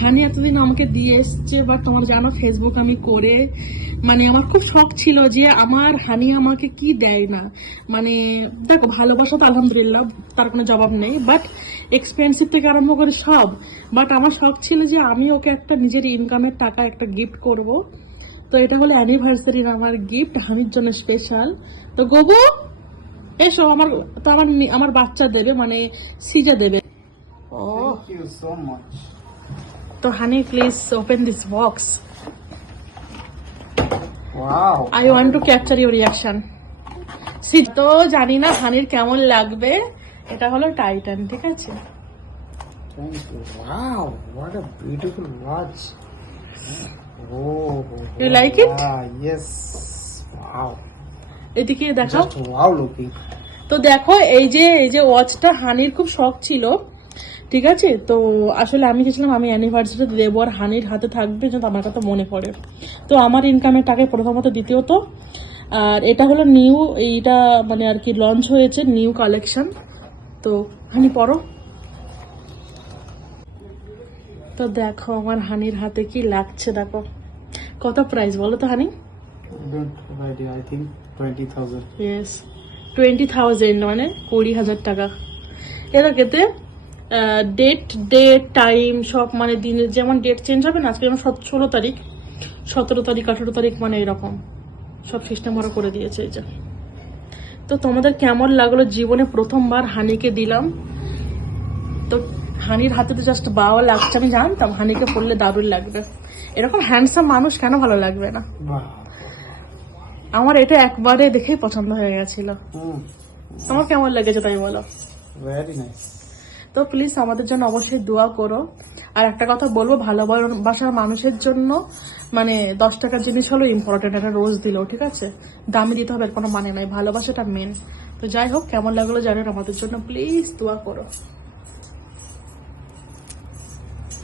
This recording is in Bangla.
হানি এতদিন আমাকে দিয়ে এসছে, বাট তোমার জানো ফেসবুক আমি করে মানে আমার খুব শখ ছিল যে আমার হানি আমাকে কি দেয় না। মানে দেখো ভালোবাসা তো আলহামদুলিল্লাহ তার কোনো জবাব নেই, বাট এক্সপেন্সিভ থেকে আরম্ভ করে সব। বাট আমার শখ ছিল যে আমি ওকে একটা নিজের ইনকামের টাকা একটা গিফট করব। তো এটা হলো অ্যানিভার্সারির আমার গিফট হানির জন্য স্পেশাল। তো গোবু এসো, আমার তো আমার বাচ্চা দেবে, মানে সিজা দেবে। ও Thank you so much. তো honey please open this box. Wow. I want to capture your reaction. তো জানি না হানির কেমন লাগবে। এটা হলো টাইটান, ঠিক আছে? Thank you. Wow, what a beautiful watch. Oh. You like it? Yes. Wow. এদিকে দেখাও। Just wow looking. তো দেখো এই যে ওয়াচটা হানির খুব শখ ছিল, ঠিক আছে? তো আসলে আমি গেছিলাম, আমি অ্যানিভার্সারি দেবো আর হানির হাতে থাকবে, যেন আমার কথা মনে পড়ে। তো আমার ইনকামের টাকায় প্রথমত, দ্বিতীয়ত আর এটা হলো নিউ, এইটা মানে আর কি লঞ্চ হয়েছে নিউ কালেকশন। তো হানি পরো। তো দেখো আমার হানির হাতে কি লাগছে, দেখো কত প্রাইস বলো তো হানি? Don't have idea. I think 20,000. Yes 20,000, মানে 20,000 টাকা। এরা কেতে ডেট টাইম সব, মানে দিনের যেমন ডেট চেঞ্জ হবে না, আজকে যেমন 16 তারিখ 17 তারিখ 18 তারিখ, মানে এরকম সব সিস্টেম ওরা করে দিয়েছে এই যে। তো তোমাদের কেমন লাগলো? জীবনে প্রথমবার হানিকে দিলাম, তো হানির হাতে তো জাস্ট বাও লাগছে। আমি জানতাম হানিকে পড়লে দারুণ লাগবে, এরকম হ্যান্ডসাম মানুষ কেন ভালো লাগবে না? Wow. আমার এটা একবারে দেখেই পছন্দ হয়ে গেছিল। তোমার কেমন লেগেছে তাই বলো? Very nice. তো প্লিজ আমাদের জন্য অবশ্যই দোয়া করো। আর একটা কথা বলবো, ভালোবাসার মানুষের জন্য মানে 10 টাকার জিনিস হলো ইম্পর্টেন্ট, একটা রোজ দিলেও ঠিক আছে, দামি দিতে হবে এর কোনো মানে নাই, ভালোবাসাটা মেন। তো যাই হোক, কেমন লাগলো জানেন, আমাদের জন্য প্লিজ দোয়া করো।